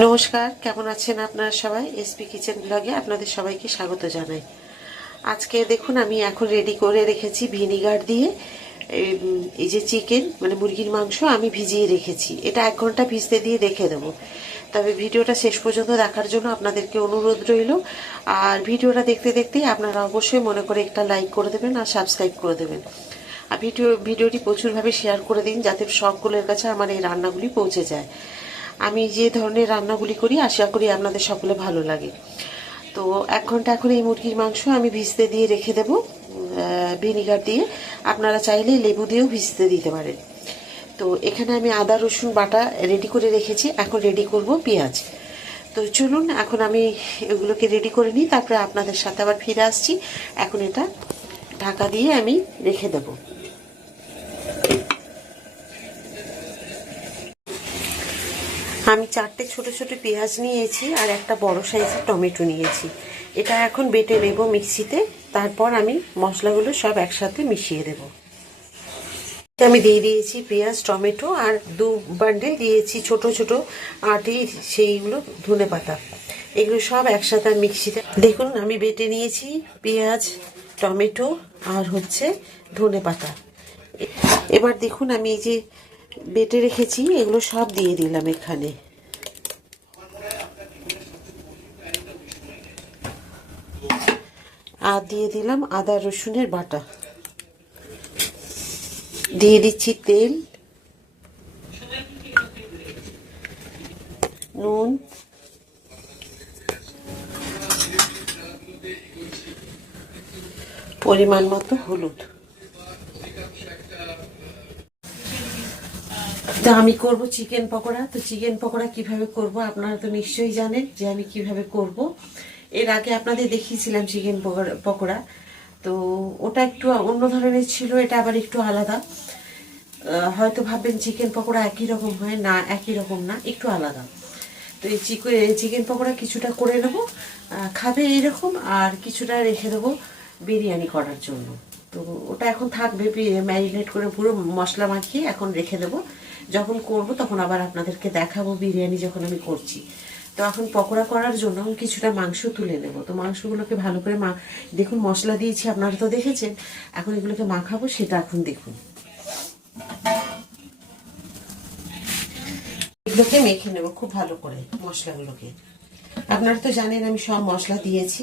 নমস্কার কেমন আছেন আপনারা সবাই? এসপি কিচেন ব্লগে আপনাদের সবাইকে স্বাগত জানাই। আজকে দেখুন আমি এখন রেডি করে রেখেছি ভিনিগার দিয়ে এই, যে চিকেন মানে মুরগির মাংস আমি ভিজিয়ে রেখেছি। এটা এক ঘণ্টা ভিজতে দিয়ে রেখে দেবো। তবে ভিডিওটা শেষ পর্যন্ত দেখার জন্য আপনাদেরকে অনুরোধ রইল। আর ভিডিওটা দেখতে দেখতেই আপনারা অবশ্যই মনে করে একটা লাইক করে দেবেন আর সাবস্ক্রাইব করে দেবেন। আর ভিডিও ভিডিওটি প্রচুরভাবে শেয়ার করে দিন যাতে সকলের কাছে আমার এই রান্নাগুলি পৌঁছে যায়। আমি যে ধরনের রান্নাগুলি করি, আশা করি আপনাদের সকলে ভালো লাগে। তো এক ঘণ্টা এখন এই মুরগির মাংস আমি ভিজতে দিয়ে রেখে দেবো ভিনিগার দিয়ে। আপনারা চাইলে লেবু দিয়েও ভিজতে দিতে পারেন। তো এখানে আমি আদা, রসুন, বাটা রেডি করে রেখেছি। এখন রেডি করব পেঁয়াজ। তো চলুন, এখন আমি এগুলোকে রেডি করে নিই। তারপরে আপনাদের সাথে আবার ফিরে আসছি। এখন এটা ঢাকা দিয়ে আমি রেখে দেবো। চারটে ছোট ছোট পেঁয়াজ নিয়েছি আর একটা বড় সাইজের টমেটো নিয়েছি। এটা এখন বেটে নেব মিক্সিতে, তারপর আমি মশলাগুলো সব একসাথে মিশিয়ে দেব। আমি দিয়ে দিয়েছি পেঁয়াজ, টমেটো আর দু বান্ডেল দিয়েছি ছোট ছোট আটি সেইগুলো ধনে পাতা। এগুলো সব একসাথে মিক্সিতে। দেখুন, আমি বেটে নিয়েছি পেঁয়াজ, টমেটো আর হচ্ছে ধনে পাতা। এবার দেখুন, আমি এই যে বেটে রেখেছি, এগুলো সব দিয়ে দিলাম এখানে। আর দিয়ে দিলাম আদা, রসুনের বাটা। দিয়ে দিচ্ছি তেল, নুন, পরিমাণ মতো হলুদ। তো আমি করব চিকেন পকোড়া। তো চিকেন পকোড়া কীভাবে করব আপনারা তো নিশ্চয়ই জানেন যে আমি কীভাবে করব। এর আগে আপনাদের দেখিয়েছিলাম চিকেন পকোড়া তো ওটা একটু অন্য ধরনের ছিল, এটা আবার একটু আলাদা। হয়তো ভাববেন চিকেন পকোড়া একই রকম হয়, না, একই রকম না, একটু আলাদা। তো এই চিকেন চিকেন পকোড়া কিছুটা করে নেব খাবে এইরকম আর কিছুটা রেখে দেবো বিরিয়ানি করার জন্য। তো ওটা এখন থাকবে ম্যারিনেট করে পুরো মশলা মাখিয়ে এখন রেখে দেবো। যখন করব তখন আবার আপনাদেরকে দেখাবো বিরিয়ানি যখন আমি করছি। তো এখন পকোড়া করার জন্য আমি কিছুটা মাংস তুলে নেব। তো মাংসগুলোকে ভালো করে মা দেখুন, মশলা দিয়েছি, আপনারা তো দেখেছেন। এখন এগুলোকে মাখাবো, সেটা এখন দেখুন। এগুলোকে মেখে নেব খুব ভালো করে, মশলাগুলোকে। আপনারা তো জানেন, আমি সব মশলা দিয়েছি।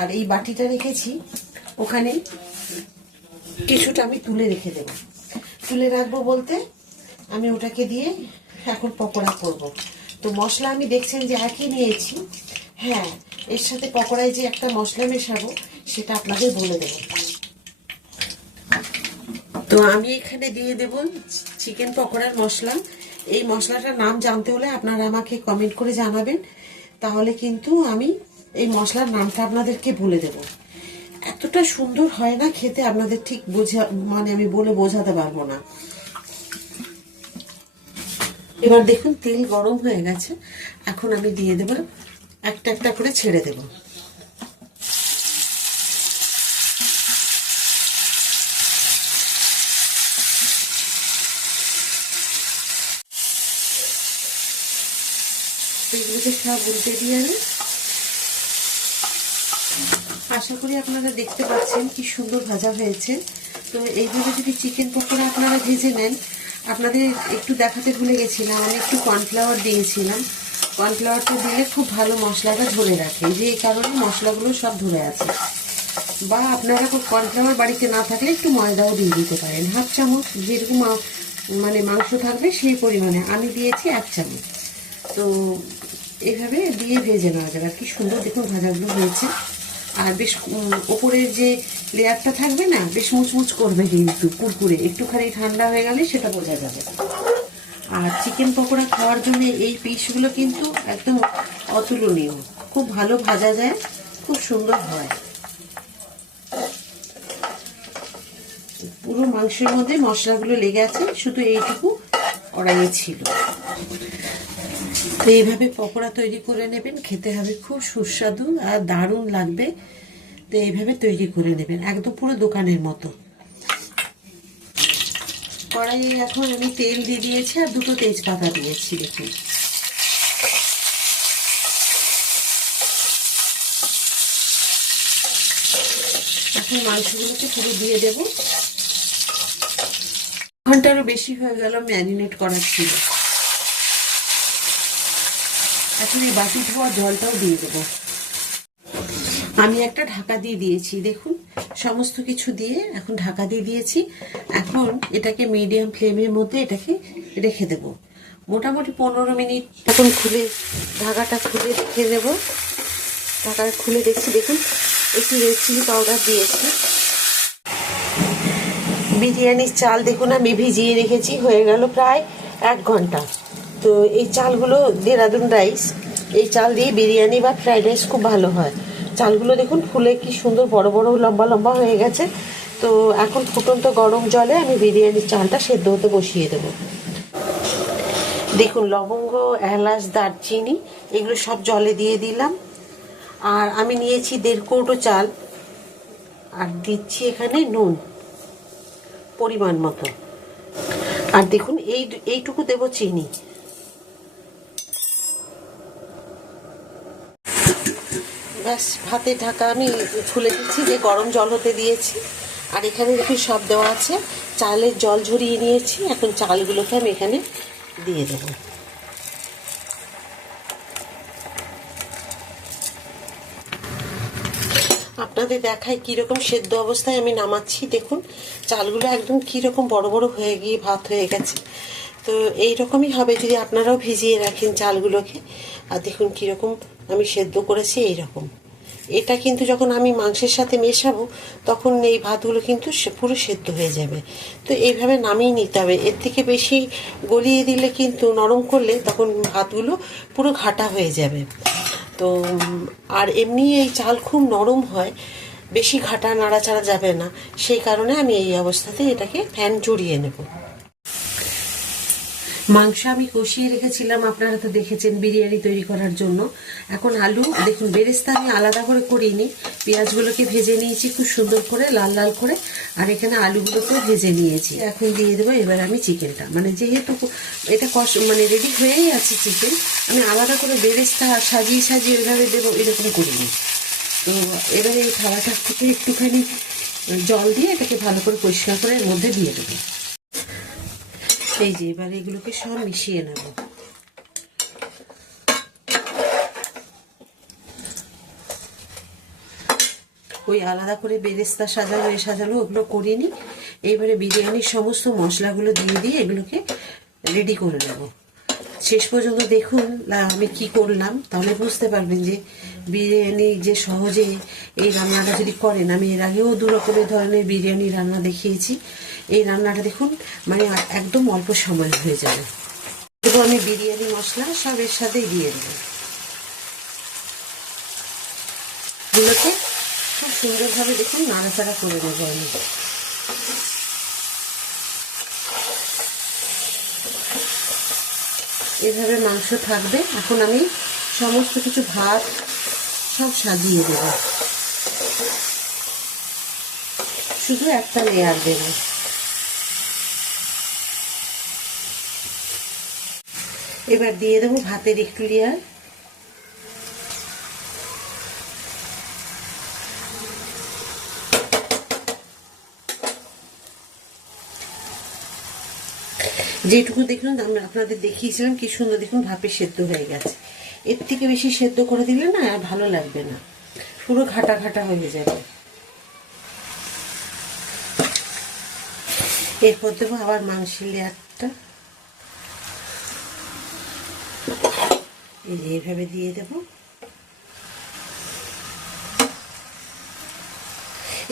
আর এই বাটিটা রেখেছি, ওখানে কিছুটা আমি তুলে রেখে দেব। তুলে রাখব বলতে, আমি ওটাকে দিয়ে এখন পকোড়া করব। তো মশলা আমি দেখছেন যে একই নিয়েছি। হ্যাঁ এর সাথে পকোড়ায় যে একটা মশলা মেশাবো, সেটা আপনাদের বলে দেবো। তো আমি এখানে দিয়ে দেব চিকেন পকোড়ার মশলা। এই মশলাটার নাম জানতে হলে আপনারা আমাকে কমেন্ট করে জানাবেন। তাহলে কিন্তু আমি এই মশলার নামটা আপনাদেরকে বলে দেব। এতটা সুন্দর হয় না খেতে, আপনাদের ঠিক বোঝা মানে আমি বলে বোঝাতে পারব না। এবার দেখুন, তেল গরম হয়ে গেছে। এখন আমি দিয়ে দেব, একটা একটা করে ছেড়ে দেবো। এগুলোকে সব উল্টে দিয়ে আমি আশা করি আপনারা দেখতে পাচ্ছেন কি সুন্দর ভাজা হয়েছে। তো এইভাবে যদি চিকেন পকোড়া আপনারা ভেজে নেন আপনাদের একটু দেখাতে ভুলে গেছিলাম, আমি একটু কর্নফ্লাওয়ার দিয়েছিলাম। কর্নফ্লাওয়ারটা দিলে খুব ভালো মশলাটা ধরে রাখে। যে এই কারণে মশলাগুলো সব ধরে আছে। বা আপনারা খুব কর্নফ্লাওয়ার বাড়িতে না থাকলে একটু ময়দাও দিয়ে দিতে পারেন। হাফ চামচ যেরকম মানে মাংস থাকবে সেই পরিমাণে। আমি দিয়েছি এক চামচ। তো এভাবে দিয়ে ভেজে নেওয়া যাবে। আর কি সুন্দর দেখুন ভাজাগুলো হয়েছে। আর বেশ ওপরের যে লেয়ারটা থাকবে না, বেশ মুচমুচ করবে কিন্তু, কুরকুরে। একটুখানি ঠান্ডা হয়ে গেলে সেটা বোঝা যাবে। আর চিকেন পকোড়া খাওয়ার জন্য এই পিসগুলো কিন্তু একদম অতুলনীয়। খুব ভালো ভাজা যায়, খুব সুন্দর হয়। পুরো মাংসের মধ্যে মশলাগুলো লেগে আছে, শুধু এইটুকু কড়াইয়ে ছিল। তো এইভাবে পকোড়া তৈরি করে নেবেন, খেতে হবে খুব সুস্বাদু আর দারুণ লাগবে। তো এইভাবে তৈরি করে নেবেন, একদম পুরো দোকানের মতো। কড়াইয়ে এখন আমি তেল দিয়ে দিয়েছি আর দুটো তেজপাতা দিয়েছি, দেখুন। এখন মাংসগুলোকে পুরো দিয়ে দেব। ঘন্টারও বেশি হয়ে গেল, ম্যারিনেট করার ছিল এখন এই বাটি ধোয়া জলটাও দিয়ে দেবো। আমি একটা ঢাকা দিয়ে দিয়েছি, দেখুন। সমস্ত কিছু দিয়ে এখন ঢাকা দিয়ে দিয়েছি। এখন এটাকে মিডিয়াম ফ্লেমের মধ্যে এটাকে রেখে দেব। মোটামুটি পনেরো মিনিট এখন খুলে ঢাকাটা খুলে রেখে দেব। ঢাকা খুলে দেখছি, দেখুন, একটু রেড চিলি পাউডার দিয়েছি। বিরিয়ানির চাল, দেখুন, আমি ভিজিয়ে রেখেছি, হয়ে গেল প্রায় এক ঘণ্টা। তো এই চালগুলো দেরাদুন রাইস, এই চাল দিয়ে বিরিয়ানি বা ফ্রাইড রাইস খুব ভালো হয়। চালগুলো দেখুন ফুলে কি সুন্দর বড় বড় লম্বা লম্বা হয়ে গেছে। তো এখন ফুটন্ত গরম জলে আমি বিরিয়ানির চালটা সেদ্ধ হতে বসিয়ে দেব। দেখুন লবঙ্গ, এলাচ, দারচিনি, এগুলো সব জলে দিয়ে দিলাম। আর আমি নিয়েছি দেড় কৌটো চাল। আর দিচ্ছি এখানে নুন, পরিমাণ মতো। আর দেখুন এই, এইটুকু দেবো চিনি। ব্যাস ভাতের ঢাকা আমি খুলে দিচ্ছি, যে গরম জল হতে দিয়েছি। আর এখানে দেখি সব দেওয়া আছে। চালের জল ঝরিয়ে নিয়েছি। এখন চালগুলোকে আমি এখানে দিয়ে দেবো। আপনাদের দেখায় কীরকম সেদ্ধ অবস্থায় আমি নামাচ্ছি। দেখুন, চালগুলো একদম কীরকম বড় বড় হয়ে গিয়ে ভাত হয়ে গেছে। তো এই রকমই হবে যদি আপনারাও ভিজিয়ে রাখেন চালগুলোকে। আর দেখুন কীরকম আমি সেদ্ধ করেছি এই রকম এটা কিন্তু যখন আমি মাংসের সাথে মেশাবো, তখন এই ভাতগুলো কিন্তু পুরো সেদ্ধ হয়ে যাবে। তো এইভাবে নামিয়ে নিতে হবে। এর থেকে বেশি গলিয়ে দিলে কিন্তু নরম করলে তখন ভাতগুলো পুরো ঘাটা হয়ে যাবে। তো আর এমনি এই চাল খুব নরম হয়, বেশি ঘাটা নাড়াচাড়া যাবে না। সেই কারণে আমি এই অবস্থাতে এটাকে ফ্যান জড়িয়ে নেব। মাংস আমি কষিয়ে রেখেছিলাম। আপনারা তো দেখেছেন বিরিয়ানি তৈরি করার জন্য। এখন আলু, দেখুন, বেরেস্তা আমি আলাদা করে করিনি। পেঁয়াজগুলোকে ভেজে নিয়েছি খুব সুন্দর করে, লাল লাল করে। আর এখানে আলুগুলোকেও ভেজে নিয়েছি। এখন দিয়ে দেবো এবার আমি চিকেনটা। মানে যেহেতু এটা কষ মানে রেডি হয়েই আছে চিকেন, আমি আলাদা করে বেরেস্তা সাজিয়ে সাজিয়ে এভাবে দেবো, এরকম করিনি। তো এবারে এই থালাটা থেকে একটুখানি জল দিয়ে এটাকে ভালো করে পরিষ্কার করে এর মধ্যে দিয়ে দেবো। এই যে, এবার এগুলোকে সব মিশিয়ে নেব। ওই আলাদা করে বেরেস্তা সাজানো, এ সাজানো, ওগুলো করিনি এইবারে বিরিয়ানির সমস্ত মশলাগুলো দিয়ে দিয়ে এগুলোকে রেডি করে নেব। শেষ পর্যন্ত দেখুন না আমি কি করলাম, তাহলে বুঝতে পারবেন যে বিরিয়ানি যে সহজে এই রান্নাটা যদি করেন, আমি এর আগেও দু রকমের ধরনের বিরিয়ানি রান্না দেখিয়েছি। এই রান্নাটা দেখুন মানে একদম অল্প সময় হয়ে যাবে। দেবো আমি বিরিয়ানি মশলা, সব এর সাথেই দিয়ে দেবো। খুব সুন্দরভাবে দেখুন, নাড়াচাড়া করে নেব আমি। এভাবে মাংস থাকবে। এখন আমি সমস্ত কিছু ভাত সব সাজিয়ে দেব। শুধু একটা লেয়ার দেব। এবার দিয়ে দেবো ভাতের একটু লেয়ার যেটুকু দেখলাম আমি আপনাদের দেখিয়েছিলাম কি সুন্দর দেখুন ভাপে সেদ্ধ হয়ে গেছে। এর থেকে বেশি সেদ্ধ করে দিলে না আর ভালো লাগবে না। পুরো ঘাটা ঘাটা হয়ে যাবে। এরপর দেবো আবার মাংসের লেয়ারটা। এই যে এইভাবে দিয়ে দেবো।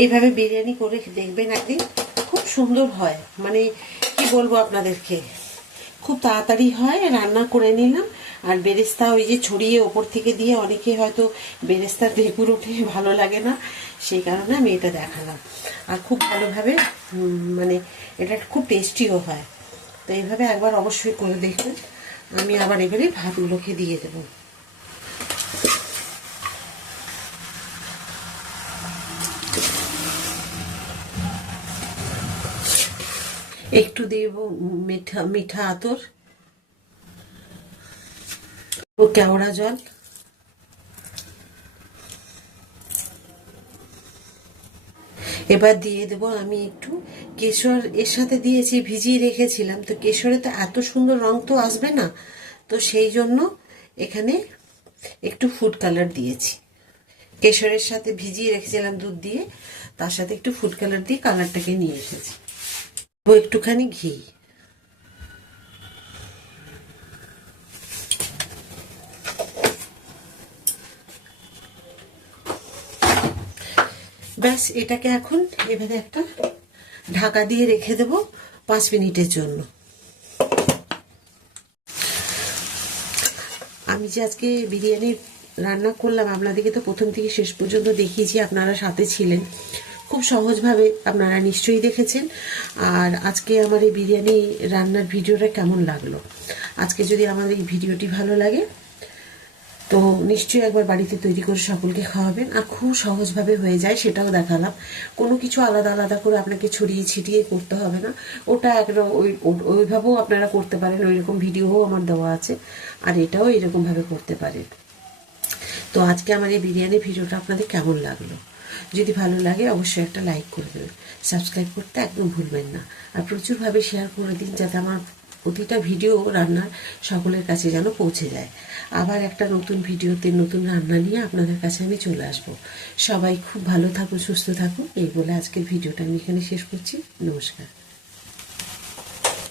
এইভাবে বিরিয়ানি করে দেখবেন একদিন খুব সুন্দর হয়। মানে কি বলব আপনাদেরকে? খুব তাড়াতাড়ি হয়, রান্না করে নিলাম। আর বেরেস্তা ওই যে ছড়িয়ে ওপর থেকে দিয়ে অনেকে হয়তো বেরেস্তার ভেগুর ওঠে, ভালো লাগে না। সেই কারণে আমি এটা দেখালাম। আর খুব ভালোভাবে মানে এটা খুব টেস্টিও হয়। তো এইভাবে একবার অবশ্যই করে দেখবেন। আমি আবার এবারে ভাতগুলোকে দিয়ে দেবো। একটু দেব মিঠা মিঠা আতর ও কেওড়া জল। এবার দিয়ে দেব আমি একটু। কেশর এর সাথে দিয়েছি, ভিজিয়ে রেখেছিলাম। তো কেশরে তো এত সুন্দর রং তো আসবে না। তো সেই জন্য এখানে একটু ফুড কালার দিয়েছি। কেশরের সাথে ভিজিয়ে রেখেছিলাম দুধ দিয়ে, তার সাথে একটু ফুড কালার দিয়ে কালারটাকে নিয়ে এসেছি। একটুখানি ঘি। ব্যাস, এটাকে এখন এবারে একটা ঢাকা দিয়ে রেখে দেব পাঁচ মিনিটের জন্য। আমি যে আজকে বিরিয়ানি রান্না করলাম, আপনাদেরকে তো প্রথম থেকে শেষ পর্যন্ত দেখিয়েছি, আপনারা সাথে ছিলেন। খুব সহজভাবে আপনারা নিশ্চয়ই দেখেছেন। আর আজকে আমার এই বিরিয়ানি রান্নার ভিডিওটা কেমন লাগল? আজকে যদি আমার এই ভিডিওটি ভালো লাগে, তো নিশ্চয়ই একবার বাড়িতে তৈরি করে সকলকে খাওয়াবেন। আর খুব সহজভাবে হয়ে যায়, সেটাও দেখালাম। কোনো কিছু আলাদা আলাদা করে আপনাকে ছড়িয়ে ছিটিয়ে করতে হবে না। ওটা একদম ওই ওইভাবেও আপনারা করতে পারেন, ওইরকম ভিডিওও আমার দেওয়া আছে। আর এটাও এরকমভাবে করতে পারেন। তো আজকে আমার এই বিরিয়ানি ভিডিওটা আপনাদের কেমন লাগল? যদি ভালো লাগে অবশ্যই একটা লাইক করে দেবেন। সাবস্ক্রাইব করতে একদম ভুলবেন না। আর প্রচুরভাবে শেয়ার করে দিন যাতে আমার প্রতিটা ভিডিও রান্নার সকলের কাছে যেন পৌঁছে যায়। আবার একটা নতুন ভিডিওতে নতুন রান্না নিয়ে আপনাদের কাছে আমি চলে আসব। সবাই খুব ভালো থাকুন, সুস্থ থাকুন। এই বলে আজকের ভিডিওটা আমি এখানে শেষ করছি। নমস্কার।